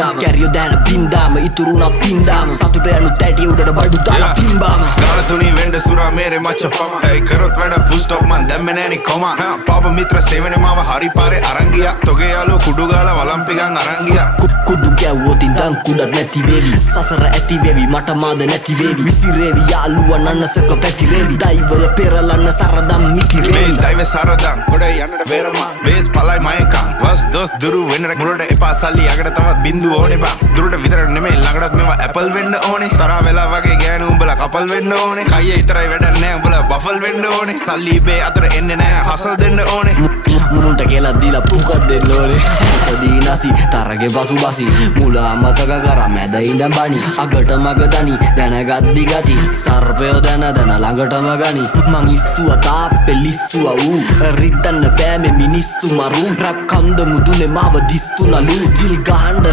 පින්ඩාම කැරියෝ දැන පින්දාම ඉතුරුනා පින්දාම සතුට යනු තැටිය උඩට බඩු දාලා පින්බාම ගාන තුනී වෙන්ඩ සුරා මේරේ මච්ච පම ඇයි කරොත් වැඩ ෆුල් ස්ටොප් මන් දැම්මේ නෑනි කොම පාප මිත්‍ර සේවන මාව හරි පාරේ අරන් ගියා තොගේ යාළුවෝ කුඩු ගාලා වලම්පිකන් අරන් ගියා කුඩු ගැව්වොත් ඉඳන් කුඩක් නැති වේවි සසර ඇති වේවි මට මාද නැති වේවි විසිරේවි යාළුවා නන්නසක පැතිරේවි දෛවය පෙරලන්න සරදම් මිකිරේවි දෛවය සරදම් ගොඩ යන්නට වේරමා වේස් පලයි මයකම් වස් දොස් දුරු වෙන්නට මුලට එපා සල්ලි යකට තවත් බින්දු ඕනේ බා දුරට විතර නෙමෙයි ළඟටත් මේවා ඇපල් වෙන්න ඕනේ තරහ වෙලා වගේ ගෑනු උඹලා කපල් වෙන්න ඕනේ කයියේ ඉතරයි වැඩක් නෑ උඹලා බෆල් වෙන්න ඕනේ සල්ලි ඉබේ අතර එන්නේ නෑ හසල් දෙන්න ඕනේ මුනුන්ට කියලා දීලා පුකක් දෙන්න ඕනේ දීනසි තරගේ පසුබසි මුලා මතක කර මැද ඉඳන් බනි අගට මග දනි දැනගත් දිගති සර්පයෝ දැන ළඟටම ගනි මං ඉස්සුව තාප්පෙ ලිස්සුව ඌ රිද්දන්න බෑ මේ මිනිස්සු මරු රැප් කන්ද මුදුනේ මාව දිස්සුනලු දිල් ගහන්න